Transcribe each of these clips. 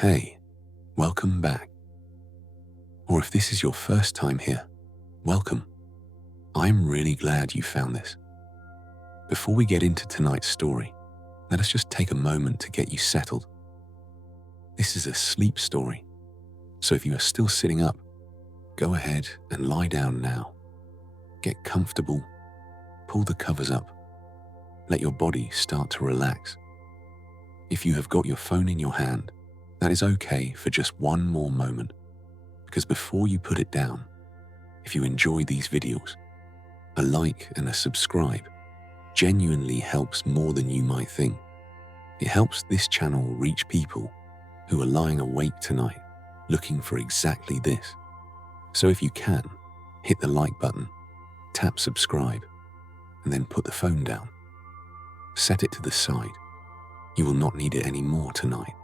Hey, welcome back. Or if this is your first time here, welcome. I'm really glad you found this. Before we get into tonight's story, let us just take a moment to get you settled. This is a sleep story, so if you are still sitting up, go ahead and lie down now. Get comfortable, pull the covers up, let your body start to relax. If you have got your phone in your hand, that is okay for just one more moment, because before you put it down, if you enjoy these videos, a like and a subscribe genuinely helps more than you might think. It helps this channel reach people who are lying awake tonight looking for exactly this. So if you can, hit the like button, tap subscribe, and then put the phone down. Set it to the side. You will not need it anymore tonight.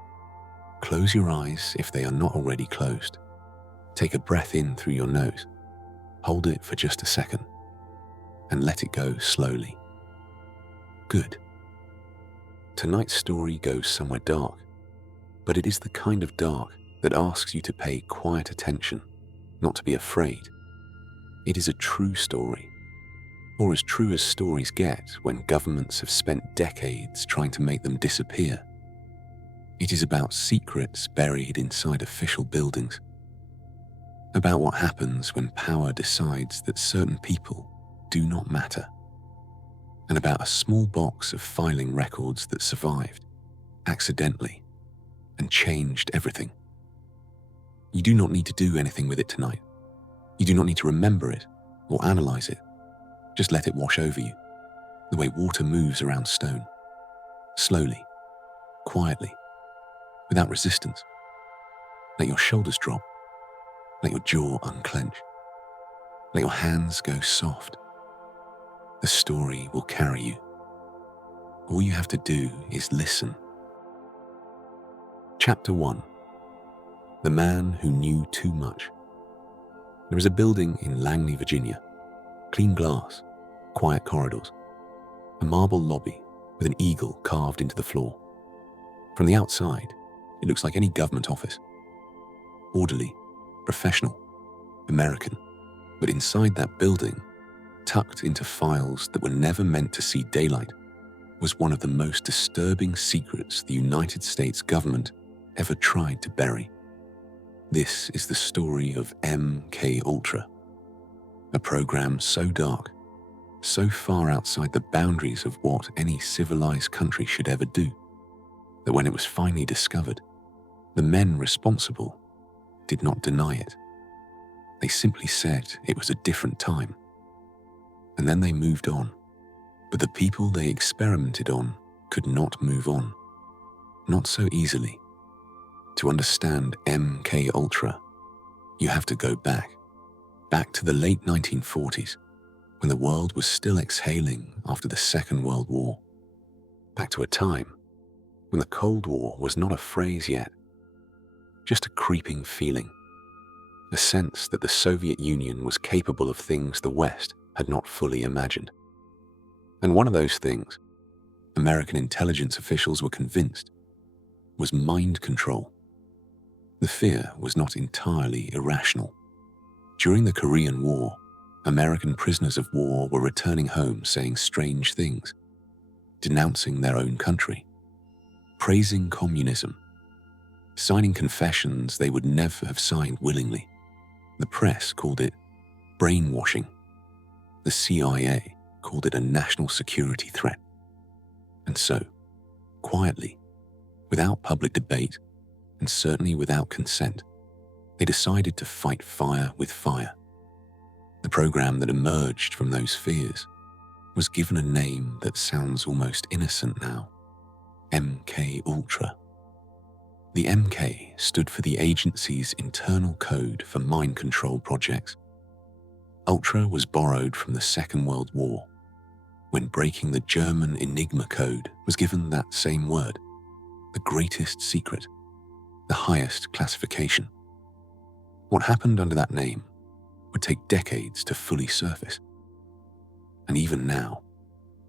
Close your eyes if they are not already closed. Take a breath in through your nose. Hold it for just a second and let it go slowly. Good. Tonight's story goes somewhere dark, but it is the kind of dark that asks you to pay quiet attention, not to be afraid. It is a true story, or as true as stories get when governments have spent decades trying to make them disappear. It is about secrets buried inside official buildings, about what happens when power decides that certain people do not matter, and about a small box of filing records that survived, accidentally, and changed everything. You do not need to do anything with it tonight. You do not need to remember it or analyze it. Just let it wash over you, the way water moves around stone, slowly, quietly, without resistance. Let your shoulders drop. Let your jaw unclench. Let your hands go soft. The story will carry you. All you have to do is listen. Chapter 1. The Man Who Knew Too Much. There is a building in Langley, Virginia. Clean glass, quiet corridors, a marble lobby with an eagle carved into the floor. From the outside, it looks like any government office. Orderly, professional, American. But inside that building, tucked into files that were never meant to see daylight, was one of the most disturbing secrets the United States government ever tried to bury. This is the story of mkultra, a program so dark, so far outside the boundaries of what any civilized country should ever do, that when it was finally discovered, the men responsible did not deny it. They simply said it was a different time. And then they moved on. But the people they experimented on could not move on. Not so easily. To understand mkultra, you have to go back to the late 1940s, when the world was still exhaling after the Second World War. Back to a time when the Cold War was not a phrase yet, just a creeping feeling, a sense that the Soviet Union was capable of things the West had not fully imagined. And one of those things, American intelligence officials were convinced, was mind control. The fear was not entirely irrational. During the Korean War, American prisoners of war were returning home saying strange things, denouncing their own country, praising communism, signing confessions they would never have signed willingly. The press called it brainwashing. The CIA called it a national security threat. And so, quietly, without public debate, and certainly without consent, they decided to fight fire with fire. The program that emerged from those fears was given a name that sounds almost innocent now: mkultra. The MK stood for the agency's internal code for mind control projects. Ultra was borrowed from the Second World War, when breaking the German Enigma code was given that same word, the greatest secret, the highest classification. What happened under that name would take decades to fully surface. And even now,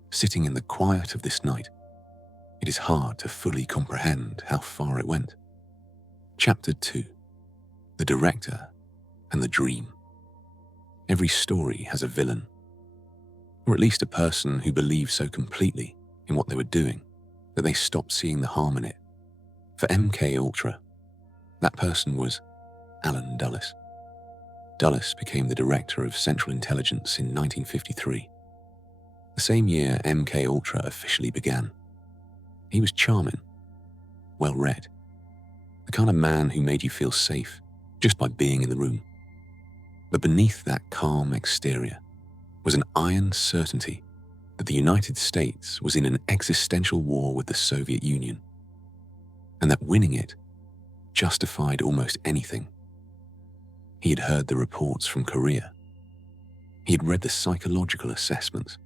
sitting in the quiet of this night, it is hard to fully comprehend how far it went. Chapter 2. The Director and the Dream. Every story has a villain, or at least a person who believed so completely in what they were doing that they stopped seeing the harm in it. For mkultra, that person was Alan Dulles. Dulles became the Director of Central Intelligence in 1953, the same year mkultra officially began. He was charming, well-read, the kind of man who made you feel safe just by being in the room. But beneath that calm exterior was an iron certainty that the United States was in an existential war with the Soviet Union, and that winning it justified almost anything. He had heard the reports from Korea. He had read the psychological assessments,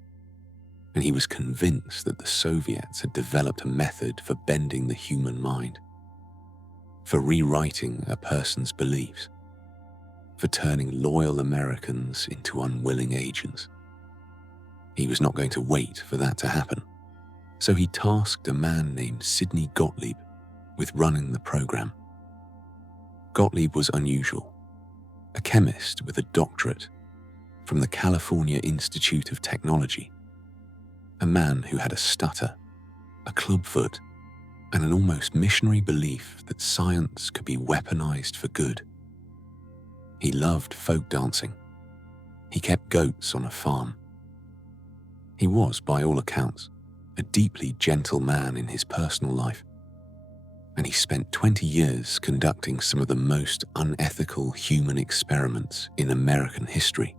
and he was convinced that the Soviets had developed a method for bending the human mind, for rewriting a person's beliefs, for turning loyal Americans into unwilling agents. He was not going to wait for that to happen, so he tasked a man named Sidney Gottlieb with running the program. Gottlieb was unusual, a chemist with a doctorate from the California Institute of Technology, a man who had a stutter, a clubfoot, and an almost missionary belief that science could be weaponized for good. He loved folk dancing. He kept goats on a farm. He was, by all accounts, a deeply gentle man in his personal life, and he spent 20 years conducting some of the most unethical human experiments in American history.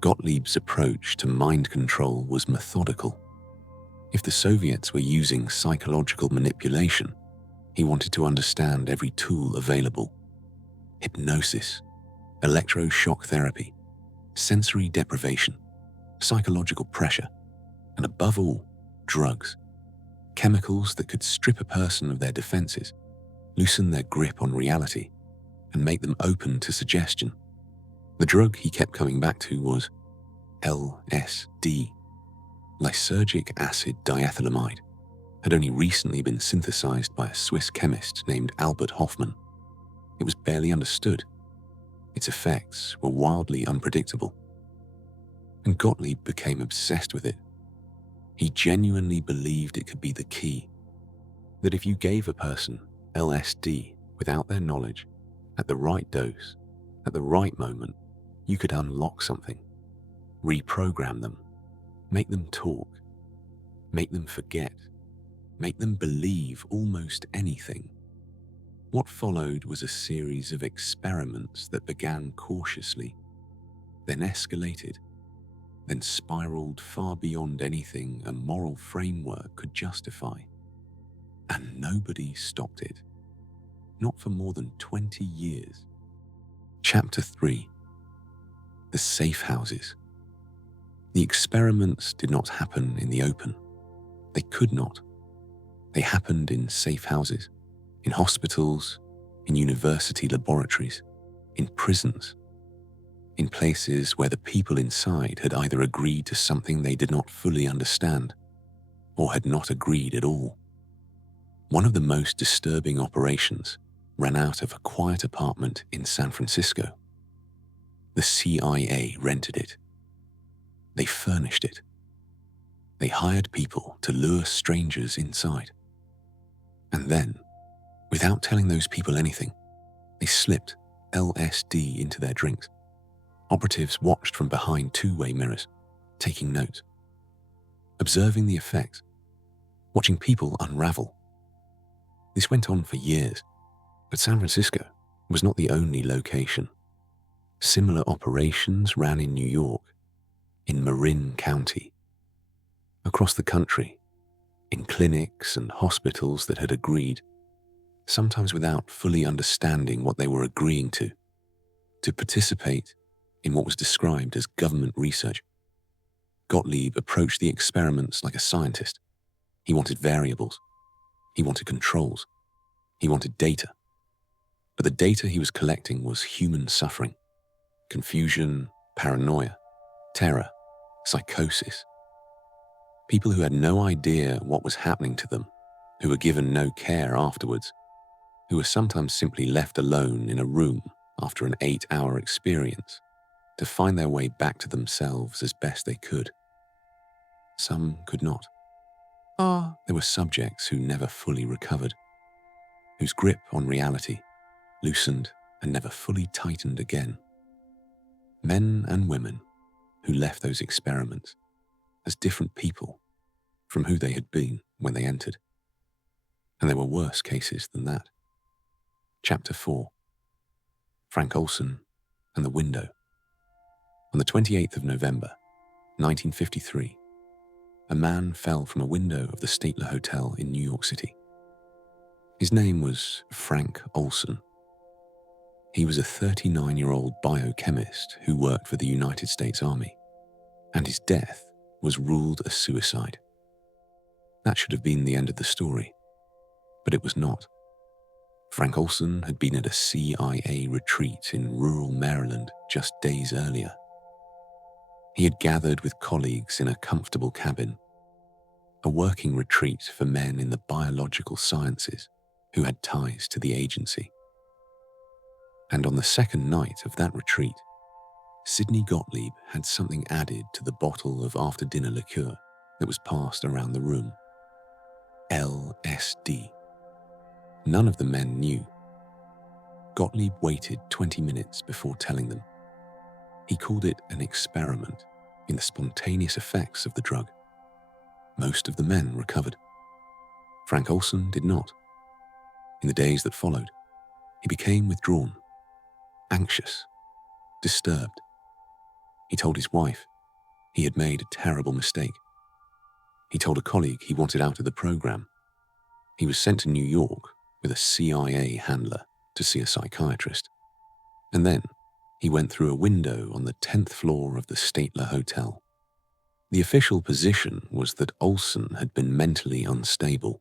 Gottlieb's approach to mind control was methodical. If the Soviets were using psychological manipulation, he wanted to understand every tool available: hypnosis, electroshock therapy, sensory deprivation, psychological pressure, and above all, drugs. Chemicals that could strip a person of their defenses, loosen their grip on reality, and make them open to suggestion. The drug he kept coming back to was LSD. Lysergic acid diethylamide had only recently been synthesized by a Swiss chemist named Albert Hofmann. It was barely understood. Its effects were wildly unpredictable. And Gottlieb became obsessed with it. He genuinely believed it could be the key, that if you gave a person LSD without their knowledge, at the right dose, at the right moment, you could unlock something, reprogram them, make them talk, make them forget, make them believe almost anything. What followed was a series of experiments that began cautiously, then escalated, then spiraled far beyond anything a moral framework could justify. And nobody stopped it. Not for more than 20 years. Chapter 3. The Safe Houses. The experiments did not happen in the open. They could not. They happened in safe houses, in hospitals, in university laboratories, in prisons, in places where the people inside had either agreed to something they did not fully understand, or had not agreed at all. One of the most disturbing operations ran out of a quiet apartment in San Francisco. The CIA rented it. They furnished it. They hired people to lure strangers inside. And then, without telling those people anything, they slipped LSD into their drinks. Operatives watched from behind two-way mirrors, taking notes, observing the effects, watching people unravel. This went on for years, but San Francisco was not the only location. Similar operations ran in New York, in Marin County, across the country, in clinics and hospitals that had agreed, sometimes without fully understanding what they were agreeing to participate in what was described as government research. Gottlieb approached the experiments like a scientist. He wanted variables. He wanted controls. He wanted data. But the data he was collecting was human suffering, confusion, paranoia, terror, psychosis. People who had no idea what was happening to them, who were given no care afterwards. who were sometimes simply left alone in a room after an 8-hour experience to find their way back to themselves as best they could. Some could not. There were subjects who never fully recovered, whose grip on reality loosened and never fully tightened again. Men and women who left those experiments as different people from who they had been when they entered. And there were worse cases than that. Chapter 4. Frank Olson and the Window. On the 28th of November, 1953, a man fell from a window of the Statler Hotel in New York City. His name was Frank Olson. He was a 39-year-old biochemist who worked for the United States Army, and his death was ruled a suicide. That should have been the end of the story, but it was not. Frank Olson had been at a CIA retreat in rural Maryland just days earlier. He had gathered with colleagues in a comfortable cabin, a working retreat for men in the biological sciences who had ties to the agency. And on the second night of that retreat, Sidney Gottlieb had something added to the bottle of after-dinner liqueur that was passed around the room. LSD. None of the men knew. Gottlieb waited 20 minutes before telling them. He called it an experiment in the spontaneous effects of the drug. Most of the men recovered. Frank Olson did not. In the days that followed, he became withdrawn, anxious, disturbed. He told his wife he had made a terrible mistake. He told a colleague he wanted out of the program. He was sent to New York with a CIA handler to see a psychiatrist. And then he went through a window on the 10th floor of the Statler Hotel. The official position was that Olson had been mentally unstable,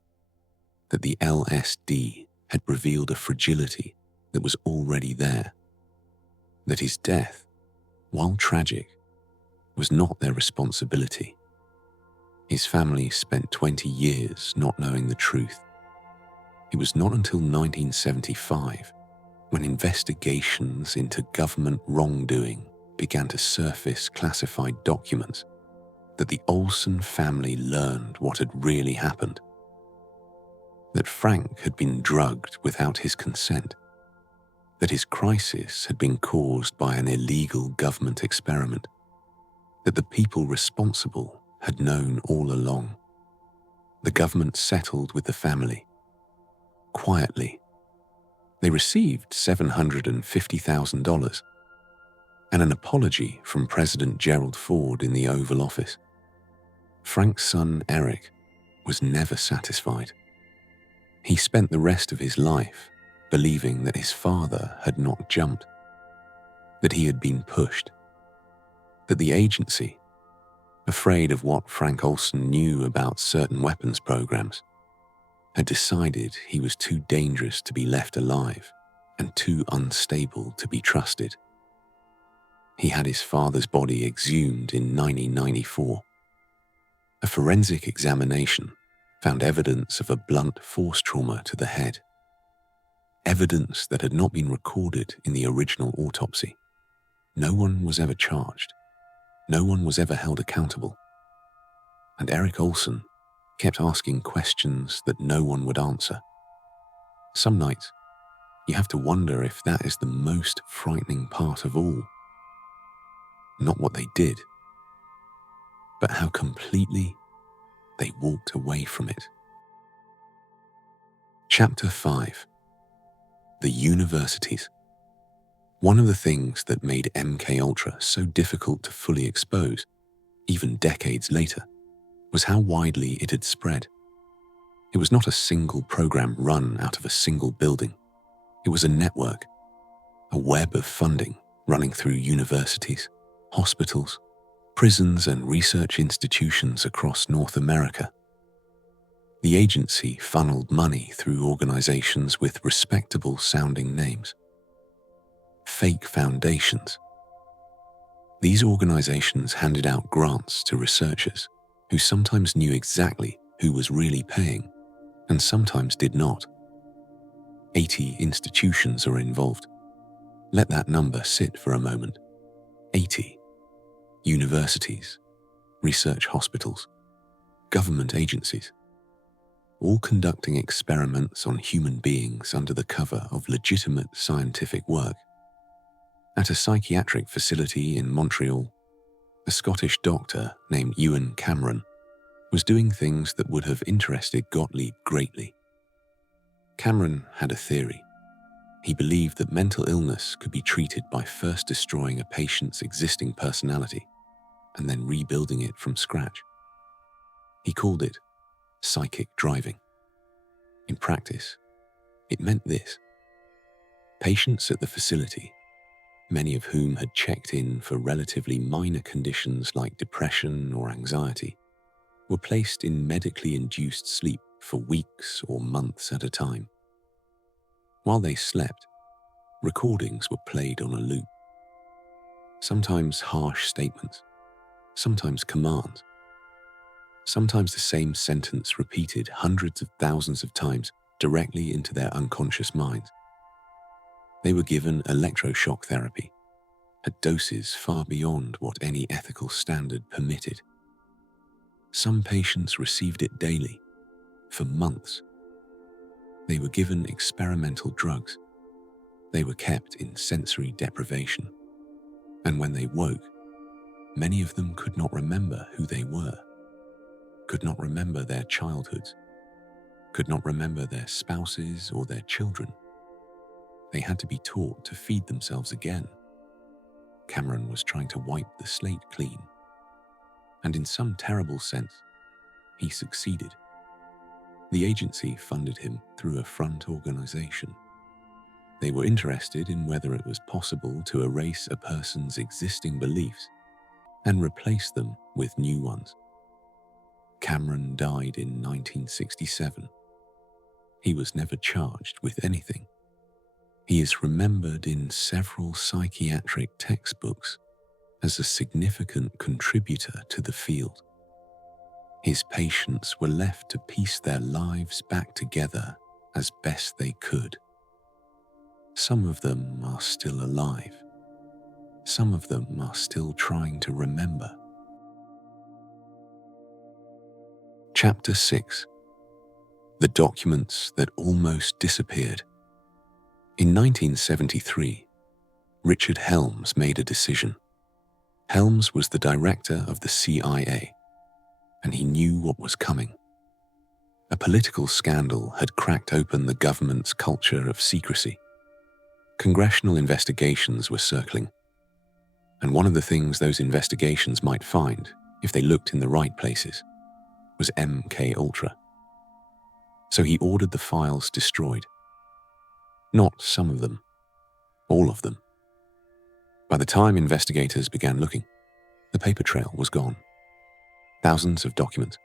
that the LSD had revealed a fragility that was already there, that his death, while tragic, was not their responsibility. His family spent 20 years not knowing the truth. It was not until 1975, when investigations into government wrongdoing began to surface classified documents, that the Olson family learned what had really happened. That Frank had been drugged without his consent, that his crisis had been caused by an illegal government experiment, that the people responsible had known all along. The government settled with the family. Quietly. They received $750,000 and an apology from President Gerald Ford in the Oval Office. Frank's son, Eric, was never satisfied. He spent the rest of his life believing that his father had not jumped, that he had been pushed, that the agency, afraid of what Frank Olson knew about certain weapons programs, had decided he was too dangerous to be left alive and too unstable to be trusted. He had his father's body exhumed in 1994. A forensic examination found evidence of a blunt force trauma to the head, evidence that had not been recorded in the original autopsy. No one was ever charged. No one was ever held accountable. And Eric Olson kept asking questions that no one would answer. Some nights, you have to wonder if that is the most frightening part of all. Not what they did, but how completely they walked away from it. Chapter 5. The Universities. One of the things that made mkultra so difficult to fully expose, even decades later, was how widely it had spread. It was not a single program run out of a single building. It was a network, a web of funding running through universities, hospitals, prisons and research institutions across North America. The agency funneled money through organizations with respectable-sounding names. Fake foundations. These organizations handed out grants to researchers who sometimes knew exactly who was really paying and sometimes did not. 80 institutions are involved. Let that number sit for a moment. 80. Universities, research hospitals, government agencies, all conducting experiments on human beings under the cover of legitimate scientific work. At a psychiatric facility in Montreal, a Scottish doctor named Ewan Cameron was doing things that would have interested Gottlieb greatly. Cameron had a theory. He believed that mental illness could be treated by first destroying a patient's existing personality and then rebuilding it from scratch. He called it psychic driving. In practice, it meant this. Patients at the facility, many of whom had checked in for relatively minor conditions like depression or anxiety, were placed in medically induced sleep for weeks or months at a time. While they slept, recordings were played on a loop. Sometimes harsh statements, sometimes commands, sometimes the same sentence repeated hundreds of thousands of times directly into their unconscious minds. They were given electroshock therapy at doses far beyond what any ethical standard permitted. Some patients received it daily, for months. They were given experimental drugs. They were kept in sensory deprivation. And when they woke, many of them could not remember who they were, could not remember their childhoods, could not remember their spouses or their children. They had to be taught to feed themselves again. Cameron was trying to wipe the slate clean. And in some terrible sense, he succeeded. The agency funded him through a front organization. They were interested in whether it was possible to erase a person's existing beliefs and replace them with new ones. Cameron died in 1967. He was never charged with anything. He is remembered in several psychiatric textbooks as a significant contributor to the field. His patients were left to piece their lives back together as best they could. Some of them are still alive. Some of them are still trying to remember. Chapter 6. The documents that almost disappeared. In 1973, Richard Helms made a decision. Helms was the director of the CIA, and he knew what was coming. A political scandal had cracked open the government's culture of secrecy. Congressional investigations were circling, and one of the things those investigations might find, if they looked in the right places, was mkultra. So he ordered the files destroyed. Not some of them, all of them. By the time investigators began looking, the paper trail was gone. Thousands of documents,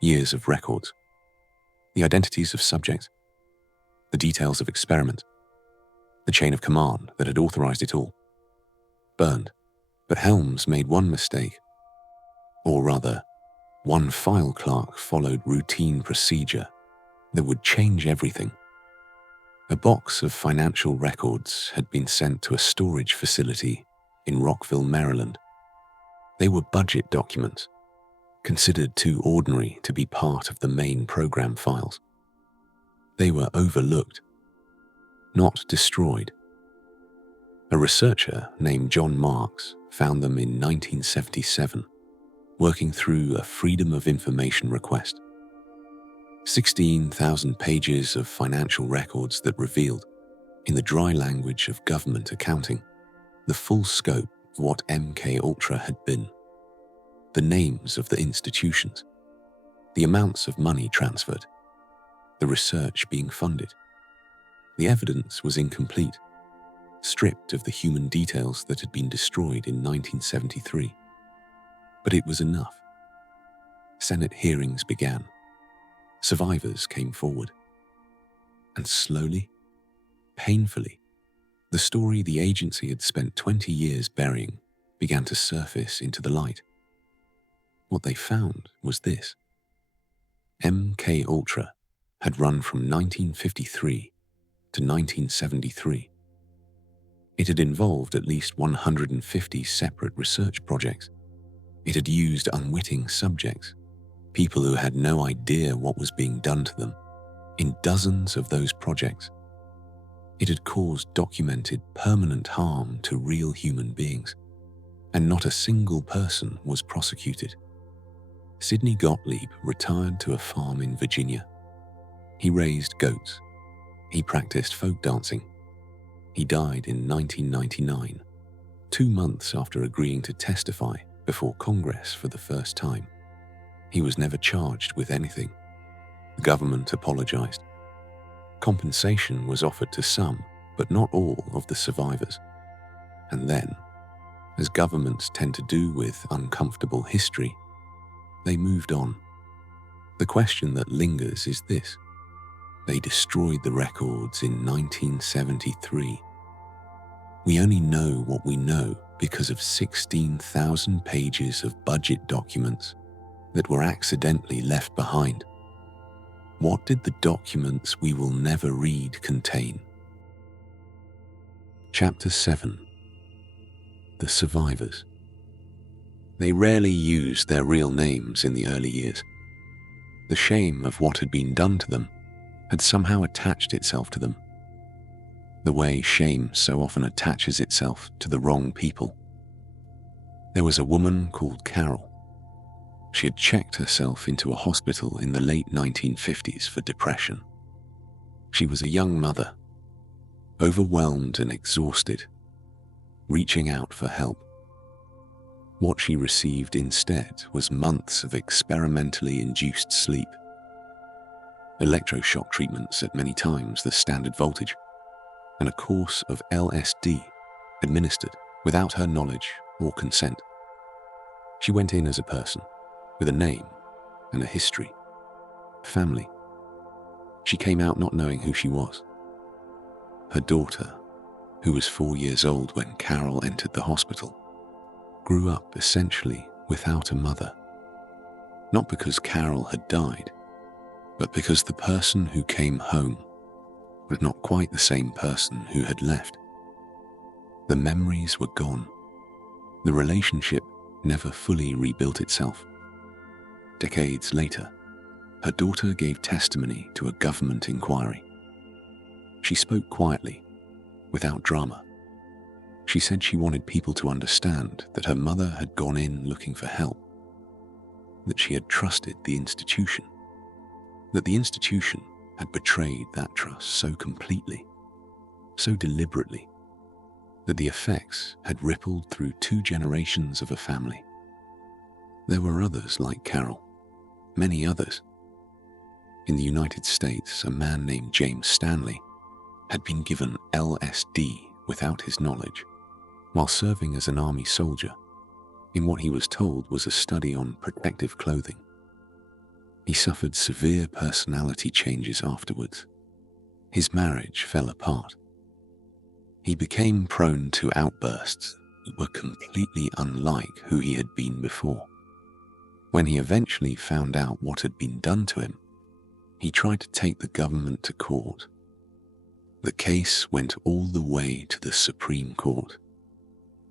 years of records, the identities of subjects, the details of experiments, the chain of command that had authorized it all. Burned. But Helms made one mistake. Or rather, one file clerk followed routine procedure that would change everything. A box of financial records had been sent to a storage facility in Rockville, Maryland. They were budget documents, considered too ordinary to be part of the main program files. They were overlooked, not destroyed. A researcher named John Marks found them in 1977, working through a Freedom of Information request. 16,000 pages of financial records that revealed, in the dry language of government accounting, the full scope of what mkultra had been. The names of the institutions, the amounts of money transferred, the research being funded. The evidence was incomplete, stripped of the human details that had been destroyed in 1973. But it was enough. Senate hearings began. Survivors came forward. And slowly, painfully, the story the agency had spent 20 years burying began to surface into the light. What they found was this. mkultra had run from 1953 to 1973. It had involved at least 150 separate research projects. It had used unwitting subjects, people who had no idea what was being done to them, in dozens of those projects. It had caused documented permanent harm to real human beings, and not a single person was prosecuted. Sidney Gottlieb retired to a farm in Virginia. He raised goats. He practiced folk dancing. He died in 1999, 2 months after agreeing to testify before Congress for the first time. He was never charged with anything. The government apologized. Compensation was offered to some, but not all of the survivors. And then, as governments tend to do with uncomfortable history, they moved on. The question that lingers is this: they destroyed the records in 1973. We only know what we know because of 16,000 pages of budget documents that were accidentally left behind. What did the documents we will never read contain? Chapter 7. The Survivors. They rarely used their real names in the early years. The shame of what had been done to them had somehow attached itself to them, the way shame so often attaches itself to the wrong people. There was a woman called Carol. She had checked herself into a hospital in the late 1950s for depression. She was a young mother, overwhelmed and exhausted, reaching out for help. What she received instead was months of experimentally induced sleep, electroshock treatments at many times the standard voltage, and a course of LSD administered without her knowledge or consent. She went in as a person, with a name and a history, family. She came out not knowing who she was. Her daughter, who was 4 years old when Carol entered the hospital, grew up essentially without a mother. Not because Carol had died, but because the person who came home was not quite the same person who had left. The memories were gone. The relationship never fully rebuilt itself. Decades later, her daughter gave testimony to a government inquiry. She spoke quietly, without drama. She said she wanted people to understand that her mother had gone in looking for help, that she had trusted the institution, that the institution had betrayed that trust so completely, so deliberately, that the effects had rippled through 2 generations of a family. There were others like Carol, many others. In the United States, a man named James Stanley had been given LSD without his knowledge while serving as an army soldier in what he was told was a study on protective clothing. He suffered severe personality changes afterwards. His marriage fell apart. He became prone to outbursts that were completely unlike who he had been before. When he eventually found out what had been done to him, he tried to take the government to court. The case went all the way to the Supreme Court.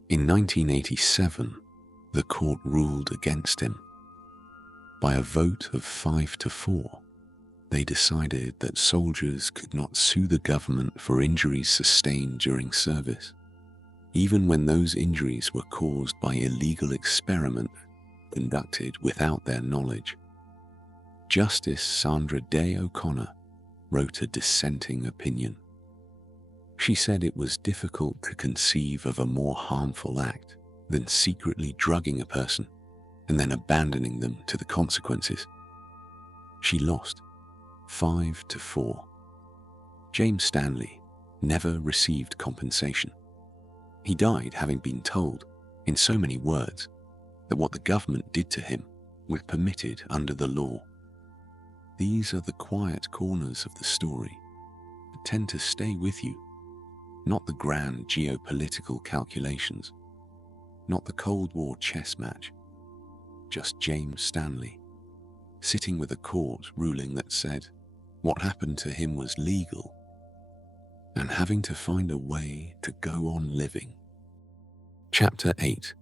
In 1987, the court ruled against him. By a vote of 5-4, they decided that soldiers could not sue the government for injuries sustained during service, even when those injuries were caused by illegal experiment conducted without their knowledge. Justice Sandra Day O'Connor wrote a dissenting opinion. She said it was difficult to conceive of a more harmful act than secretly drugging a person and then abandoning them to the consequences. She lost 5-4. James Stanley never received compensation. He died having been told, in so many words, that what the government did to him was permitted under the law. These are the quiet corners of the story that tend to stay with you, not the grand geopolitical calculations, not the Cold War chess match, just James Stanley, sitting with a court ruling that said what happened to him was legal, and having to find a way to go on living. Chapter 8.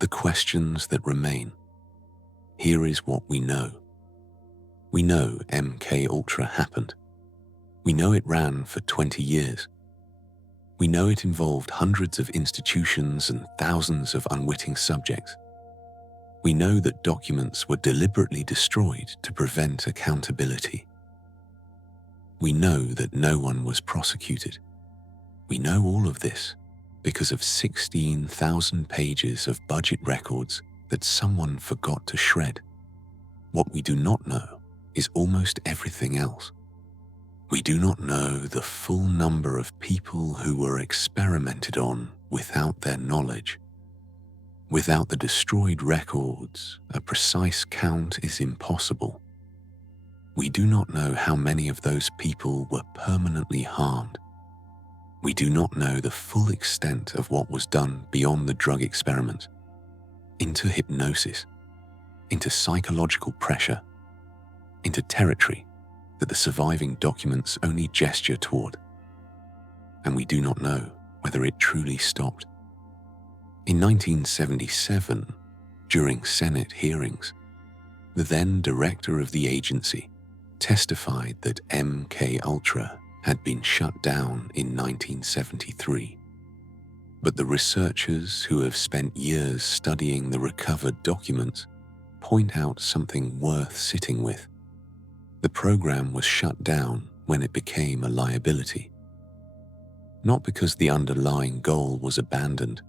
The questions that remain. Here is what we know. We know mkultra happened. We know it ran for 20 years. We know it involved hundreds of institutions and thousands of unwitting subjects. We know that documents were deliberately destroyed to prevent accountability. We know that no one was prosecuted. We know all of this because of 16,000 pages of budget records that someone forgot to shred. What we do not know is almost everything else. We do not know the full number of people who were experimented on without their knowledge. Without the destroyed records, a precise count is impossible. We do not know how many of those people were permanently harmed. We do not know the full extent of what was done beyond the drug experiment, into hypnosis, into psychological pressure, into territory that the surviving documents only gesture toward. And we do not know whether it truly stopped. In 1977, during Senate hearings, the then director of the agency testified that mkultra had been shut down in 1973. But the researchers who have spent years studying the recovered documents point out something worth sitting with. The program was shut down when it became a liability. Not because the underlying goal was abandoned.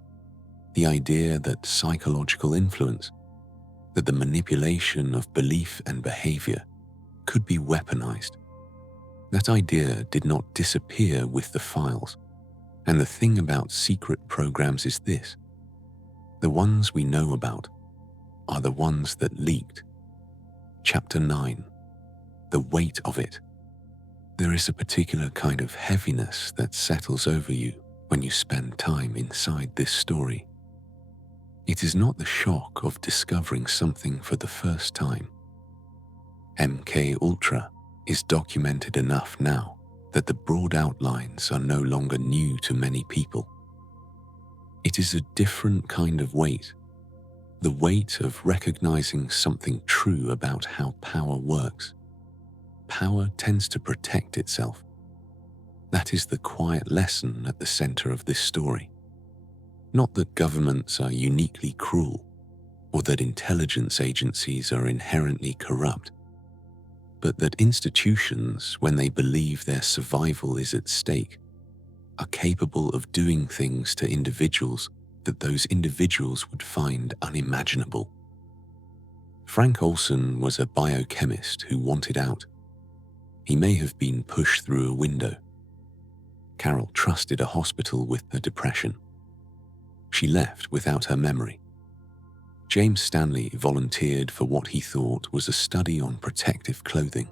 The idea that psychological influence, that the manipulation of belief and behavior could be weaponized. That idea did not disappear with the files. And the thing about secret programs is this: the ones we know about are the ones that leaked. Chapter 9. The weight of it. There is a particular kind of heaviness that settles over you when you spend time inside this story. It is not the shock of discovering something for the first time. mkultra is documented enough now that the broad outlines are no longer new to many people. It is a different kind of weight, the weight of recognizing something true about how power works. Power tends to protect itself. That is the quiet lesson at the center of this story. Not that governments are uniquely cruel, or that intelligence agencies are inherently corrupt, but that institutions, when they believe their survival is at stake, are capable of doing things to individuals that those individuals would find unimaginable. Frank Olson was a biochemist who wanted out. He may have been pushed through a window. Carol trusted a hospital with her depression. She left without her memory. James Stanley volunteered for what he thought was a study on protective clothing.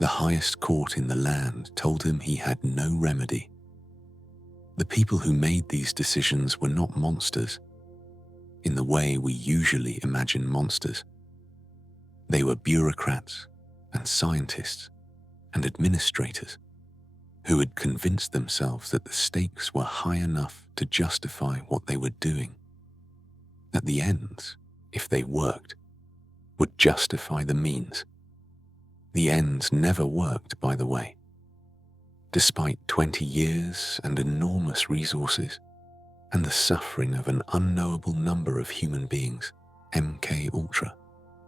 The highest court in the land told him he had no remedy. The people who made these decisions were not monsters, in the way we usually imagine monsters. They were bureaucrats and scientists and administrators who had convinced themselves that the stakes were high enough to justify what they were doing. That the ends, if they worked, would justify the means. The ends never worked, by the way. Despite 20 years and enormous resources, and the suffering of an unknowable number of human beings, mkultra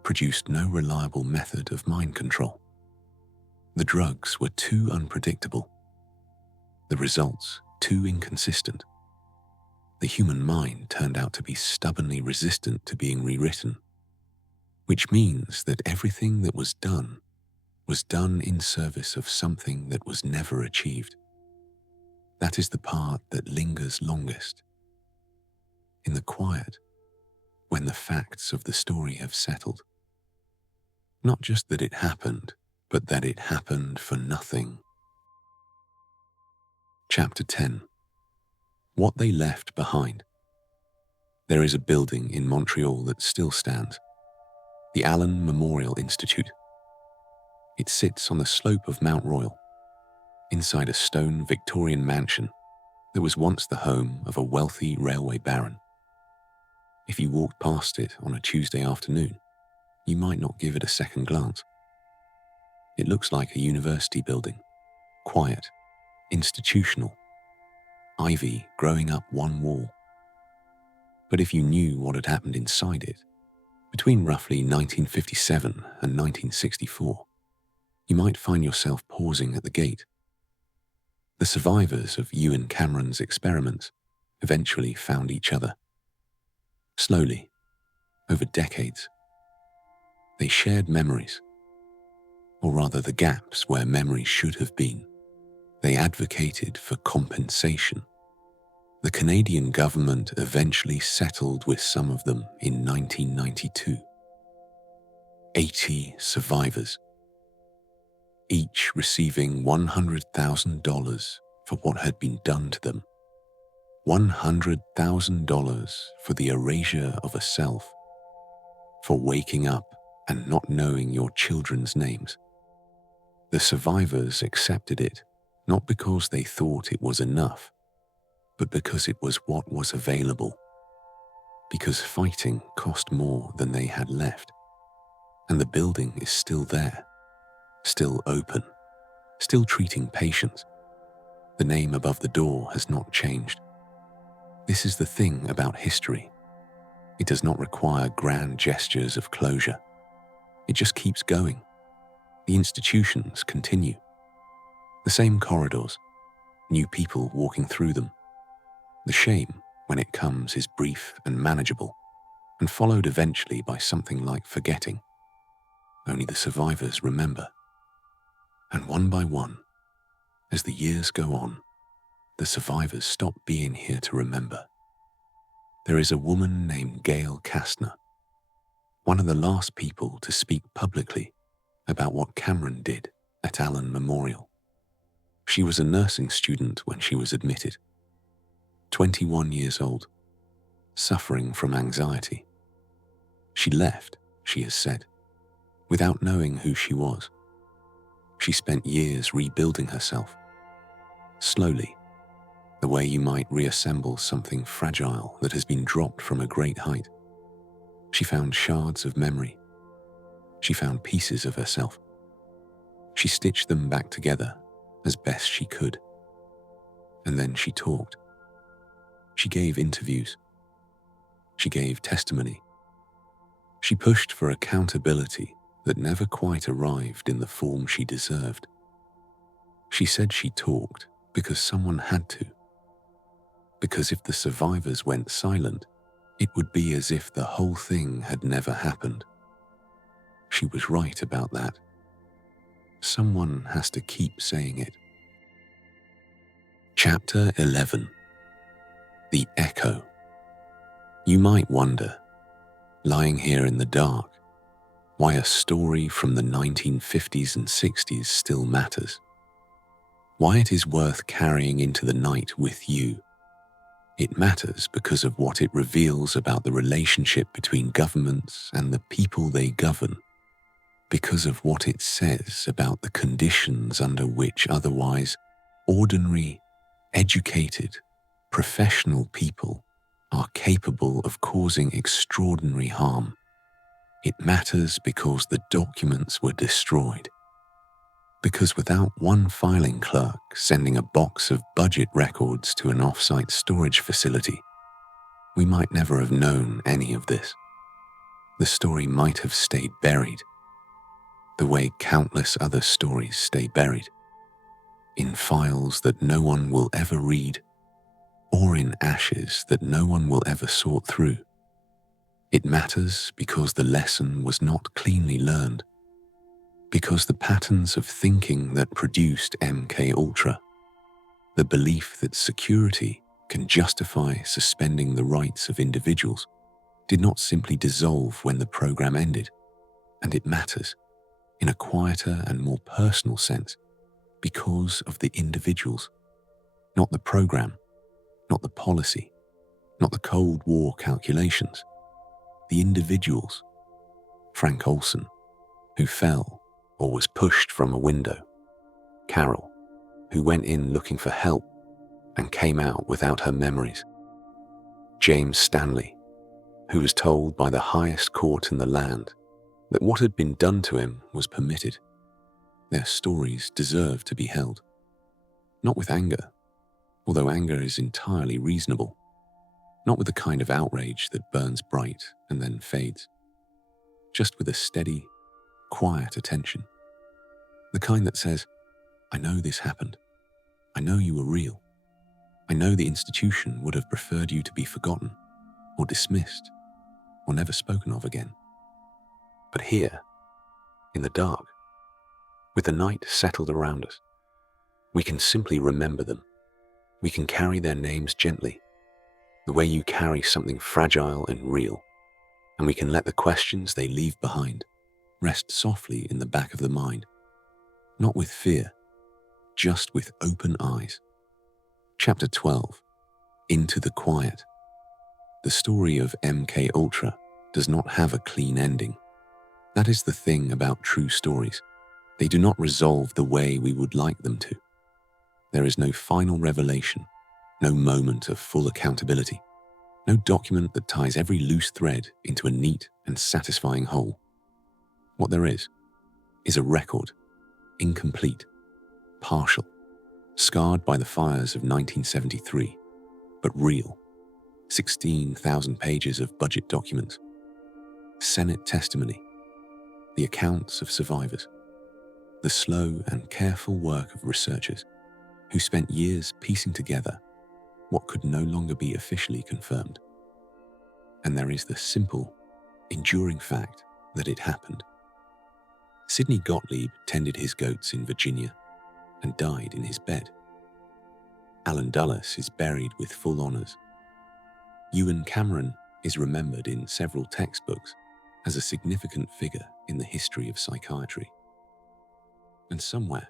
produced no reliable method of mind control. The drugs were too unpredictable. The results too inconsistent. The human mind turned out to be stubbornly resistant to being rewritten, which means that everything that was done in service of something that was never achieved. That is the part that lingers longest. In the quiet, when the facts of the story have settled. Not just that it happened, but that it happened for nothing. Chapter 10. What they left behind. There is a building in Montreal that still stands, the Allen Memorial Institute. It sits on the slope of Mount Royal. inside a stone Victorian mansion that was once the home of a wealthy railway baron. If you walked past it on a Tuesday afternoon, you might not give it a second glance. It looks like a university building, quiet, institutional, ivy growing up one wall. But if you knew what had happened inside it, between roughly 1957 and 1964, you might find yourself pausing at the gate. The survivors of Ewan Cameron's experiments eventually found each other. Slowly, over decades, they shared memories, or rather the gaps where memories should have been. They advocated for compensation. The Canadian government eventually settled with some of them in 1992. 80 survivors, each receiving $100,000 for what had been done to them. $100,000 for the erasure of a self, for waking up and not knowing your children's names. The survivors accepted it, not because they thought it was enough, but because it was what was available. Because fighting cost more than they had left. And the building is still there, still open, still treating patients. The name above the door has not changed. This is the thing about history. It does not require grand gestures of closure. It just keeps going. The institutions continue. The same corridors, new people walking through them. The shame, when it comes, is brief and manageable, and followed eventually by something like forgetting. Only the survivors remember. And one by one, as the years go on, the survivors stop being here to remember. There is a woman named Gail Kastner, one of the last people to speak publicly about what Cameron did at Allen Memorial. She was a nursing student when she was admitted, 21 years old, suffering from anxiety. She left, she has said, without knowing who she was. She spent years rebuilding herself, slowly, the way you might reassemble something fragile that has been dropped from a great height. She found shards of memory. She found pieces of herself. She stitched them back together as best she could. And then she talked. She gave interviews. She gave testimony. She pushed for accountability that never quite arrived in the form she deserved. She said she talked because someone had to. Because if the survivors went silent, it would be as if the whole thing had never happened. She was right about that. Someone has to keep saying it. Chapter 11. The Echo. You might wonder, lying here in the dark, why a story from the 1950s and 60s still matters. Why it is worth carrying into the night with you. It matters because of what it reveals about the relationship between governments and the people they govern, because of what it says about the conditions under which otherwise ordinary, educated, professional people are capable of causing extraordinary harm. It matters because the documents were destroyed. Because without one filing clerk sending a box of budget records to an off-site storage facility, we might never have known any of this. The story might have stayed buried, the way countless other stories stay buried, in files that no one will ever read, or in ashes that no one will ever sort through. It matters because the lesson was not cleanly learned, because the patterns of thinking that produced mkultra, the belief that security can justify suspending the rights of individuals, did not simply dissolve when the program ended. And it matters, in a quieter and more personal sense, because of the individuals, not the program, not the policy, not the Cold War calculations, the individuals. Frank Olson, who fell or was pushed from a window. Carol, who went in looking for help and came out without her memories. James Stanley, who was told by the highest court in the land that what had been done to him was permitted. Their stories deserve to be held. Not with anger, although anger is entirely reasonable. Not with the kind of outrage that burns bright and then fades. Just with a steady, quiet attention. The kind that says, I know this happened. I know you were real. I know the institution would have preferred you to be forgotten, or dismissed, or never spoken of again. But here, in the dark, with the night settled around us, we can simply remember them. We can carry their names gently, the way you carry something fragile and real, and we can let the questions they leave behind rest softly in the back of the mind, not with fear, just with open eyes. Chapter 12, Into the Quiet. The story of mkultra does not have a clean ending. That is the thing about true stories. They do not resolve the way we would like them to. There is no final revelation, no moment of full accountability, no document that ties every loose thread into a neat and satisfying whole. What there is a record, incomplete, partial, scarred by the fires of 1973, but real. 16,000 pages of budget documents, Senate testimony, the accounts of survivors, the slow and careful work of researchers who spent years piecing together what could no longer be officially confirmed. And there is the simple, enduring fact that it happened. Sidney Gottlieb tended his goats in Virginia and died in his bed. Alan Dulles is buried with full honors. Ewan Cameron is remembered in several textbooks as a significant figure in the history of psychiatry. And somewhere,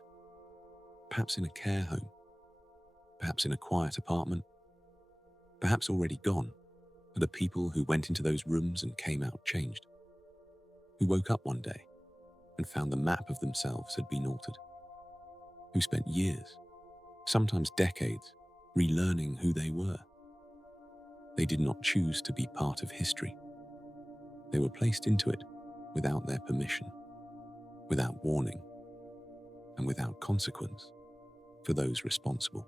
perhaps in a care home, perhaps in a quiet apartment, perhaps already gone, are the people who went into those rooms and came out changed, who woke up one day and found the map of themselves had been altered, who spent years, sometimes decades, relearning who they were. They did not choose to be part of history. They were placed into it without their permission, without warning, and without consequence for those responsible.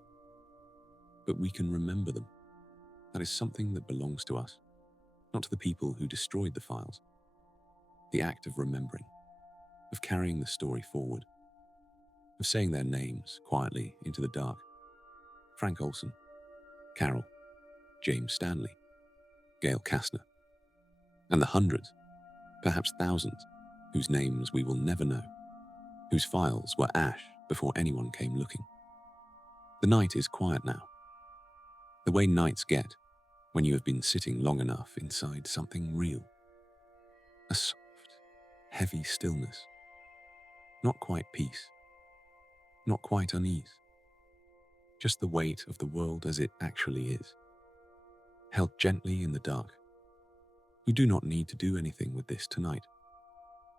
But we can remember them. That is something that belongs to us, not to the people who destroyed the files. The act of remembering, of carrying the story forward, of saying their names quietly into the dark. Frank Olson, Carol, James Stanley, Gail Kastner, and the hundreds, perhaps thousands, whose names we will never know, whose files were ash before anyone came looking. The night is quiet now, the way nights get when you have been sitting long enough inside something real. A soft, heavy stillness, not quite peace, not quite unease, just the weight of the world as it actually is, held gently in the dark. You do not need to do anything with this tonight.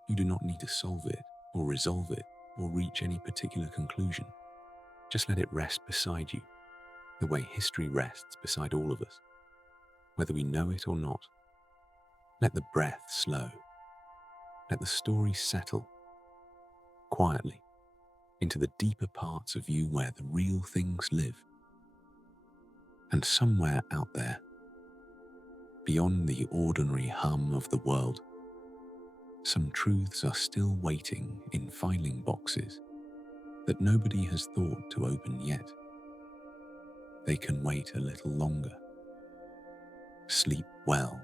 You do not need to solve it or resolve it or reach any particular conclusion. Just let it rest beside you, the way history rests beside all of us, whether we know it or not. Let the breath slow. Let the story settle quietly into the deeper parts of you where the real things live. And somewhere out there, beyond the ordinary hum of the world, some truths are still waiting in filing boxes that nobody has thought to open yet. They can wait a little longer. Sleep well.